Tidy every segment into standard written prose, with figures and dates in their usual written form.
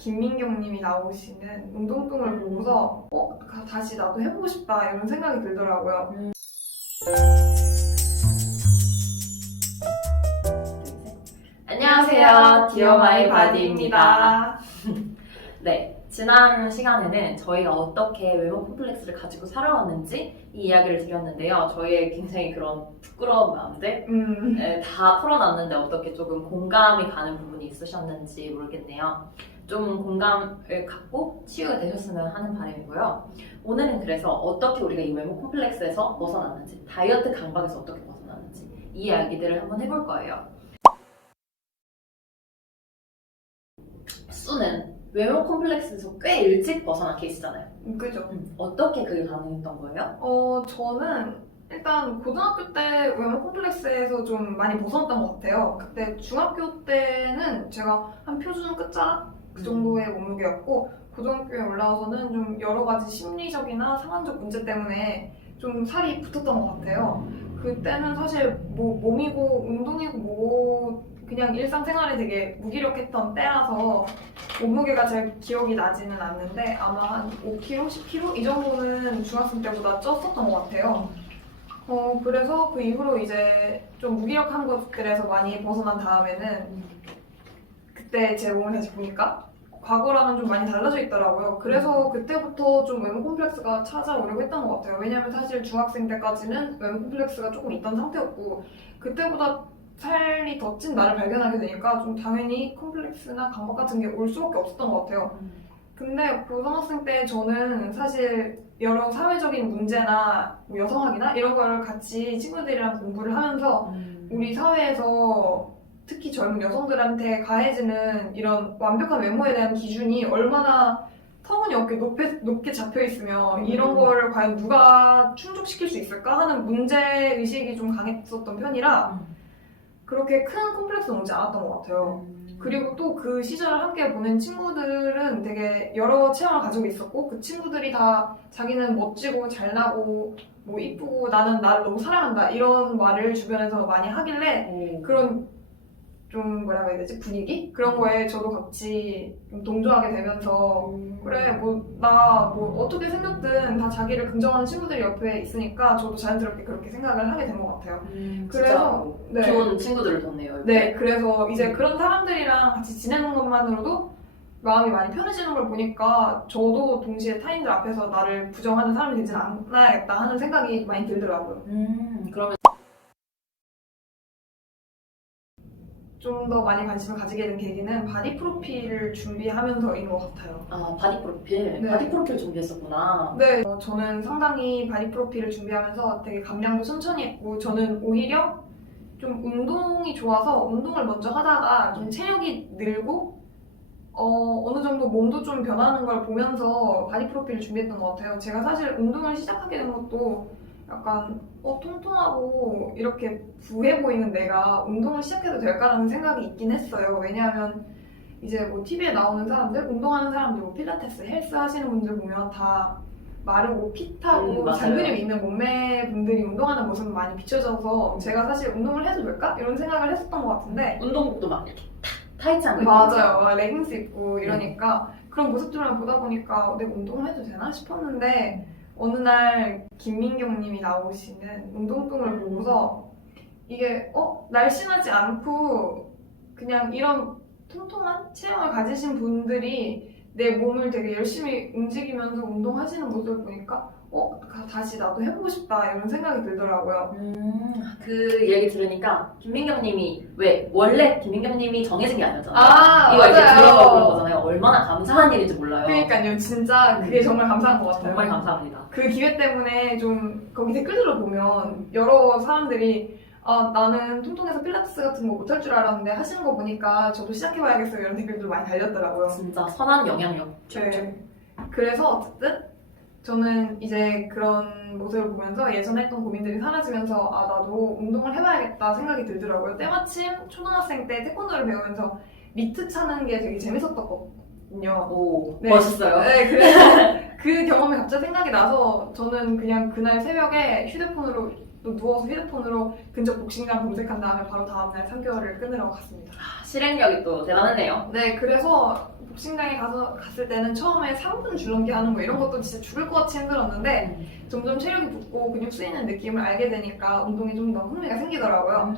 김민경님이 나오시는 운동동을 보고서 다시 나도 해보고 싶다 이런 생각이 들더라고요. 안녕하세요, 디어 마이 바디입니다. 바디입니다. 네, 지난 시간에는 저희가 어떻게 외모 콤플렉스를 가지고 살아왔는지 이 이야기를 드렸는데요. 저희의 굉장히 그런 부끄러운 마음들 다 풀어놨는데 어떻게 조금 공감이 가는 부분이 있으셨는지 모르겠네요. 좀 공감을 갖고 치유가 되셨으면 하는 바람이고요. 오늘은 그래서 어떻게 우리가 이 외모 콤플렉스에서 벗어났는지, 다이어트 강박에서 어떻게 벗어났는지 이 이야기들을 한번 해볼 거예요. 수는 외모 콤플렉스에서 꽤 일찍 벗어난 케이스잖아요. 그죠? 어떻게 그게 가능했던 거예요? 저는 일단 고등학교 때 외모 콤플렉스에서 좀 많이 벗어났던 것 같아요. 그때 중학교 때는 제가 한 표준 끝자락 그 정도의 몸무게였고, 고등학교에 올라와서는 좀 여러 가지 심리적이나 상황적 문제 때문에 좀 살이 붙었던 것 같아요. 그때는 사실 뭐 몸이고 운동이고 뭐 그냥 일상생활에 되게 무기력했던 때라서 몸무게가 잘 기억이 나지는 않는데 아마 한 5kg, 10kg 이 정도는 중학생 때보다 쪘었던 것 같아요. 그래서 그 이후로 이제 좀 무기력한 것들에서 많이 벗어난 다음에는 그때 제 몸을 다시 보니까 과거랑은 좀 많이 달라져 있더라고요. 그래서 그때부터 좀 외모 콤플렉스가 찾아오려고 했던 것 같아요. 왜냐면 사실 중학생 때까지는 외모 콤플렉스가 조금 있던 상태였고, 그때보다 살이 더 찐 나를 발견하게 되니까 좀 당연히 콤플렉스나 강박 같은 게 올 수밖에 없었던 것 같아요. 근데 고등학생 때 저는 사실 여러 사회적인 문제나 뭐 여성학이나 이런 걸 같이 친구들이랑 공부를 하면서 우리 사회에서 특히 젊은 여성들한테 가해지는 이런 완벽한 외모에 대한 기준이 얼마나 터무니없게 높게 잡혀 있으면 이런 거를 과연 누가 충족시킬 수 있을까 하는 문제의식이 좀 강했었던 편이라 그렇게 큰 콤플렉스는 오지 않았던 것 같아요. 그리고 또 그 시절을 함께 보낸 친구들은 되게 여러 체형을 가지고 있었고, 그 친구들이 다 자기는 멋지고 잘나고 뭐 이쁘고 나는 나를 너무 사랑한다 이런 말을 주변에서 많이 하길래 그런 좀 뭐라고 해야 되지? 분위기? 그런 거에 저도 같이 좀 동조하게 되면서 그래 나 어떻게 생겼든 다 자기를 긍정하는 친구들이 옆에 있으니까 저도 자연스럽게 그렇게 생각을 하게 된 것 같아요. 그래서 네. 좋은 친구들을 뒀네요. 이렇게. 네, 그래서 이제 그런 사람들이랑 같이 지내는 것만으로도 마음이 많이 편해지는 걸 보니까 저도 동시에 타인들 앞에서 나를 부정하는 사람이 되진 않아야겠다 하는 생각이 많이 들더라고요. 그러면 좀 더 많이 관심을 가지게 된 계기는 바디 프로필을 준비하면서인 것 같아요. 아, 바디 프로필? 네. 바디 프로필 준비했었구나. 네, 저는 상당히 바디 프로필을 준비하면서 되게 감량도 천천히 했고, 저는 오히려 좀 운동이 좋아서 운동을 먼저 하다가 좀 체력이 늘고 어느 정도 몸도 좀 변하는 걸 보면서 바디 프로필을 준비했던 것 같아요. 제가 사실 운동을 시작하게 된 것도 약간 통통하고 이렇게 부해 보이는 내가 운동을 시작해도 될까라는 생각이 있긴 했어요. 왜냐하면 이제 뭐 TV에 나오는 사람들, 운동하는 사람들, 뭐 필라테스, 헬스 하시는 분들 보면 다 마르고 핏하고 맞아요. 잔근육 있는 몸매 분들이 운동하는 모습은 많이 비춰져서 제가 사실 운동을 해도 될까? 이런 생각을 했었던 것 같은데 운동복도 막 이렇게 타이트한 거 입고. 맞아요. 레깅스 입고 이러니까 그런 모습들만 보다 보니까 내가 운동을 해도 되나 싶었는데 어느 날 김민경님이 나오시는 운동동을 보고서 이게 날씬하지 않고 그냥 이런 통통한 체형을 가지신 분들이 내 몸을 되게 열심히 움직이면서 운동하시는 모습을 보니까 다시 나도 해보고 싶다 이런 생각이 들더라고요. 그 얘기 들으니까 김민경님이 원래 김민경님이 정해진 게 아니었잖아요. 아, 이거 이렇게 맞아요. 들어가 보는 거잖아요. 얼마나 감사한 일인지 몰라요. 그러니까요. 진짜 그게 정말 감사한 것 같아요. 정말 감사합니다. 그 기회 때문에 좀 거기 댓글들을 보면 여러 사람들이 나는 통통해서 필라테스 같은 거 못할 줄 알았는데 하시는 거 보니까 저도 시작해봐야겠어요 이런 댓글들 많이 달렸더라고요. 진짜 선한 영향력. 네. 그래서 어쨌든 저는 이제 그런 모습을 보면서 예전에 했던 고민들이 사라지면서 나도 운동을 해봐야겠다 생각이 들더라고요. 때마침 초등학생 때 태권도를 배우면서 미트 차는 게 되게 재밌었거든요. 오, 네. 멋있어요. 네, 그래서 그 경험이 갑자기 생각이 나서 저는 그냥 그날 새벽에 휴대폰으로 또 누워서 휴대폰으로 근처 복싱장 검색한 다음에 바로 다음날 3개월을 끊으러 갔습니다. 실행력이 또 대단하네요. 네, 그래서 복싱장에 갔을 때는 처음에 3분 줄넘기 하는 거 이런 것도 진짜 죽을 것 같이 힘들었는데 점점 체력이 붙고 근육 쓰이는 느낌을 알게 되니까 운동에 좀 더 흥미가 생기더라고요.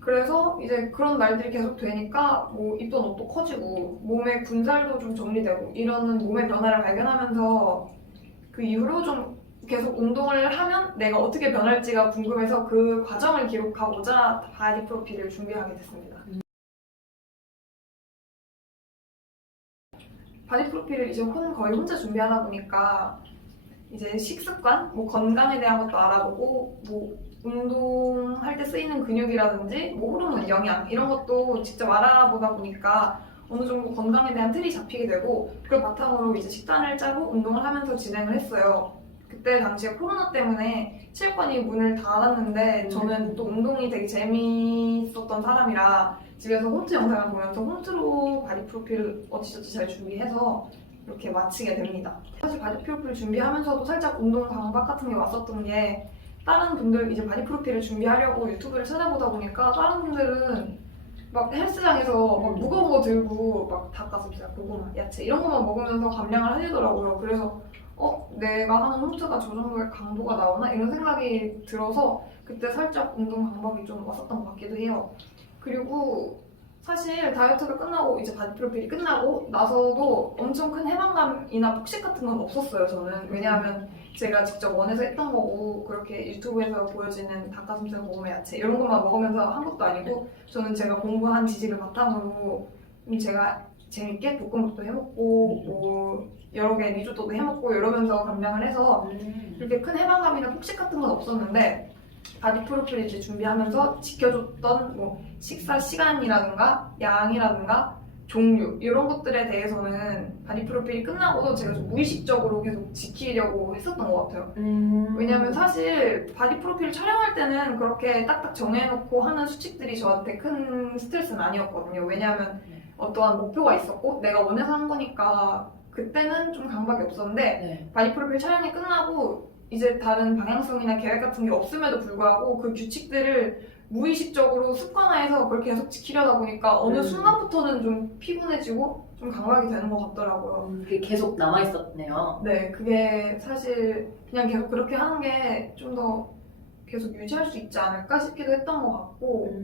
그래서 이제 그런 날들이 계속 되니까 뭐 입던 옷도 커지고 몸의 군살도 좀 정리되고 이러는 몸의 변화를 발견하면서 그 이후로 좀 계속 운동을 하면 내가 어떻게 변할지가 궁금해서 그 과정을 기록하고자 바디 프로필을 준비하게 됐습니다. 바디 프로필을 이제 거의 혼자 준비하다 보니까 이제 식습관, 뭐 건강에 대한 것도 알아보고 뭐 운동할 때 쓰이는 근육이라든지 뭐 호르몬, 영양 이런 것도 직접 알아보다 보니까 어느 정도 건강에 대한 틀이 잡히게 되고 그걸 바탕으로 이제 식단을 짜고 운동을 하면서 진행을 했어요. 그때 당시에 코로나 때문에 체육관이 문을 닫았는데 저는 또 운동이 되게 재미있었던 사람이라 집에서 홈트 영상을 보면서 홈트로 바디 프로필을 어찌저찌 잘 준비해서 이렇게 마치게 됩니다. 사실 바디 프로필 준비하면서도 살짝 운동 강박 같은 게 왔었던 게 다른 분들 이제 바디 프로필을 준비하려고 유튜브를 찾아보다 보니까 다른 분들은 막 헬스장에서 막 무거운 거 들고 막 닭가슴살, 고구마, 야채 이런 것만 먹으면서 감량을 하시더라고요. 그래서 내가 하는 홈트가 저 정도의 강도가 나오나? 이런 생각이 들어서 그때 살짝 운동 강박이 좀 왔었던 것 같기도 해요. 그리고 사실 다이어트가 끝나고 이제 바디 프로필이 끝나고 나서도 엄청 큰 해방감이나 폭식 같은 건 없었어요, 저는. 왜냐하면 제가 직접 원해서 했던 거고 그렇게 유튜브에서 보여지는 닭가슴살, 고구마, 야채 이런 것만 먹으면서 한 것도 아니고 저는 제가 공부한 지식을 바탕으로 제가 재밌게 볶음밥도 해먹고 뭐 여러 개 리조또도 해먹고 이러면서 감량을 해서 이렇게 큰 해방감이나 폭식 같은 건 없었는데 바디 프로필 이제 준비하면서 지켜줬던 뭐 식사 시간이라든가 양이라든가 종류 이런 것들에 대해서는 바디 프로필이 끝나고도 제가 좀 무의식적으로 계속 지키려고 했었던 것 같아요. 왜냐면 사실 바디 프로필 촬영할 때는 그렇게 딱딱 정해놓고 하는 수칙들이 저한테 큰 스트레스는 아니었거든요. 왜냐하면 어떠한 목표가 있었고 내가 원해서 한 거니까 그때는 좀 강박이 없었는데 바디 프로필 촬영이 끝나고 이제 다른 방향성이나 계획 같은 게 없음에도 불구하고 그 규칙들을 무의식적으로 습관화해서 그걸 계속 지키려다 보니까 어느 순간부터는 좀 피곤해지고 좀 강박이 되는 것 같더라고요. 그게 계속 남아있었네요. 네, 그게 사실 그냥 계속 그렇게 하는 게 좀 더 계속 유지할 수 있지 않을까 싶기도 했던 것 같고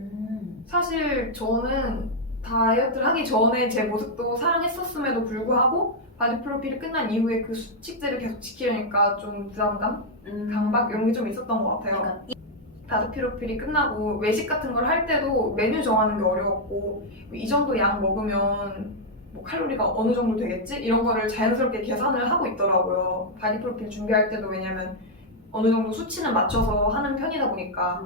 사실 저는 다이어트를 하기 전에 제 모습도 사랑했었음에도 불구하고 바디 프로필이 끝난 이후에 그 수칙들을 계속 지키려니까 좀 부담감, 강박 이런 게 좀 있었던 것 같아요. 바디 프로필이 끝나고 외식 같은 걸 할 때도 메뉴 정하는 게 어려웠고 이 정도 양 먹으면 뭐 칼로리가 어느 정도 되겠지? 이런 거를 자연스럽게 계산을 하고 있더라고요. 바디 프로필 준비할 때도 왜냐면 어느 정도 수치는 맞춰서 하는 편이다 보니까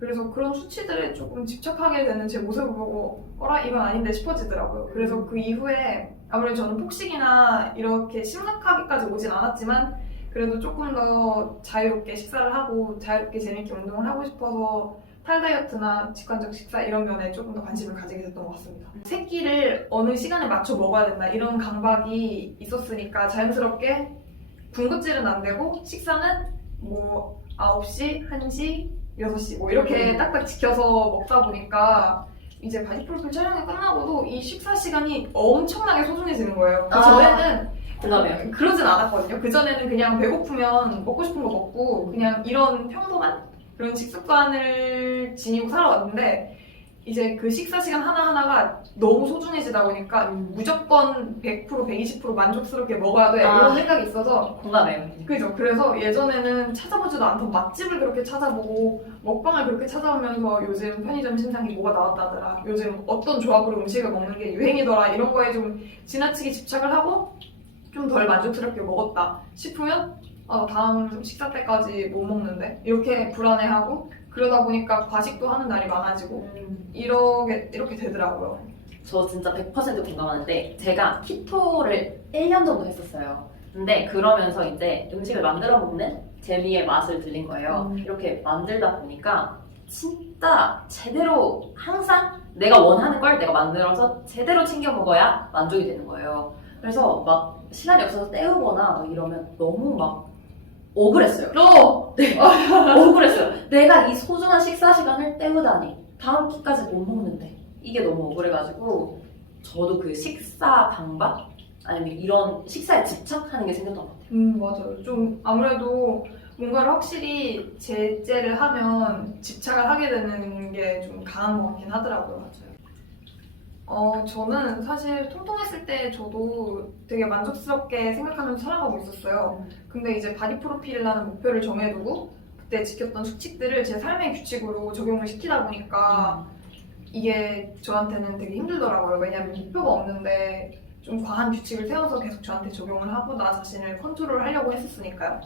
그래서 그런 수치들에 조금 집착하게 되는 제 모습을 보고 어라 이건 아닌데 싶어지더라고요. 그래서 그 이후에 아무래도 저는 폭식이나 이렇게 심각하게까지 오진 않았지만 그래도 조금 더 자유롭게 식사를 하고 자유롭게 재밌게 운동을 하고 싶어서 탈다이어트나 직관적 식사 이런 면에 조금 더 관심을 가지게 됐던 것 같습니다. 세 끼를 어느 시간에 맞춰 먹어야 된다 이런 강박이 있었으니까 자연스럽게 군것질은 안 되고 식사는 뭐 9시, 1시, 6시 뭐 이렇게 딱딱 지켜서 먹다 보니까 이제 바디 프로필 촬영이 끝나고도 이 식사 시간이 엄청나게 소중해지는 거예요. 그 전에는 공감해요. 그러진 않았거든요. 그 전에는 그냥 배고프면 먹고 싶은 거 먹고 그냥 이런 평범한 그런 식습관을 지니고 살아왔는데 이제 그 식사 시간 하나하나가 너무 소중해지다 보니까 무조건 100%, 120% 만족스럽게 먹어야 돼 이런 생각이 있어서 공감해요. 그죠. 그래서 예전에는 찾아보지도 않던 맛집을 그렇게 찾아보고 먹방을 그렇게 찾아보면서 요즘 편의점 신상이 뭐가 나왔다더라 요즘 어떤 조합으로 음식을 먹는 게 유행이더라 이런 거에 좀 지나치게 집착을 하고 좀 덜 만족스럽게 먹었다 싶으면 다음 식사 때까지 못 먹는데 이렇게 불안해하고 그러다 보니까 과식도 하는 날이 많아지고 이렇게 되더라고요. 저 진짜 100% 공감하는데 제가 키토를 1년 정도 했었어요. 근데 그러면서 이제 음식을 만들어 먹는 재미의 맛을 들린 거예요. 이렇게 만들다 보니까 진짜 제대로 항상 내가 원하는 걸 내가 만들어서 제대로 챙겨 먹어야 만족이 되는 거예요. 그래서 막 시간이 없어서 때우거나 막 이러면 너무 막 억울했어요. 네, 억울했어요. 내가 이 소중한 식사 시간을 때우다니 다음 끼까지 못 먹는데 이게 너무 억울해가지고 저도 그 식사 강박 아니면 이런 식사에 집착하는 게 생겼던 것 같아요. 맞아요. 좀 아무래도 뭔가를 확실히 제재를 하면 집착을 하게 되는 게 좀 강한 것 같긴 하더라고요. 저는 사실 통통했을 때 저도 되게 만족스럽게 생각하면서 살아가고 있었어요. 근데 이제 바디 프로필이라는 목표를 정해두고 그때 지켰던 수칙들을 제 삶의 규칙으로 적용을 시키다 보니까 이게 저한테는 되게 힘들더라고요. 왜냐면 목표가 없는데 좀 과한 규칙을 세워서 계속 저한테 적용을 하고 나 자신을 컨트롤 하려고 했었으니까요.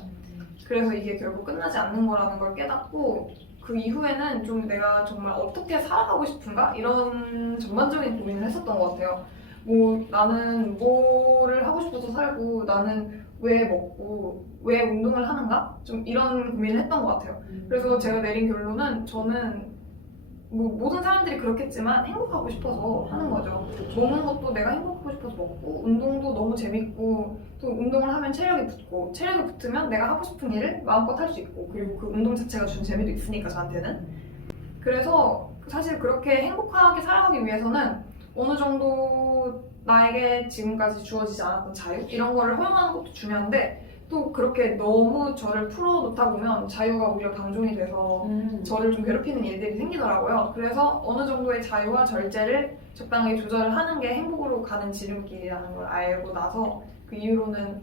그래서 이게 결국 끝나지 않는 거라는 걸 깨닫고 그 이후에는 좀 내가 정말 어떻게 살아가고 싶은가? 이런 전반적인 고민을 했었던 것 같아요. 뭐 나는 뭐를 하고 싶어서 살고 나는 왜 먹고 왜 운동을 하는가? 좀 이런 고민을 했던 것 같아요. 그래서 제가 내린 결론은 저는 뭐 모든 사람들이 그렇겠지만 행복하고 싶어서 하는 거죠. 먹는 것도 내가 행복하고 싶어서 먹고 운동도 너무 재밌고 또 운동을 하면 체력이 붙고 체력이 붙으면 내가 하고 싶은 일을 마음껏 할 수 있고 그리고 그 운동 자체가 준 재미도 있으니까 저한테는. 그래서 사실 그렇게 행복하게 살아가기 위해서는 어느 정도 나에게 지금까지 주어지지 않았던 자유 이런 거를 허용하는 것도 중요한데 또 그렇게 너무 저를 풀어놓다 보면 자유가 오히려 방종이 돼서 저를 좀 괴롭히는 일들이 생기더라고요. 그래서 어느 정도의 자유와 절제를 적당히 조절을 하는 게 행복으로 가는 지름길이라는 걸 알고 나서 그 이후로는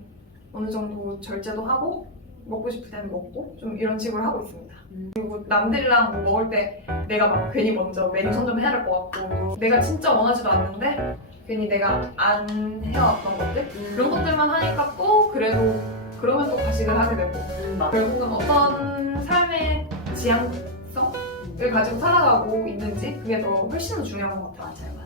어느 정도 절제도 하고 먹고 싶을 때는 먹고 좀 이런 식으로 하고 있습니다. 그리고 남들이랑 뭐 먹을 때 내가 막 괜히 먼저 메뉴 선점해야 될 것 같고 내가 진짜 원하지도 않는데 괜히 내가 안 해왔던 것들 그런 것들만 하니까 또 그래도 그러면 또 과식을 하게 되고 결국은 어떤 삶의 지향성을 가지고 살아가고 있는지 그게 더 훨씬 더 중요한 것 같아요. 맞아요.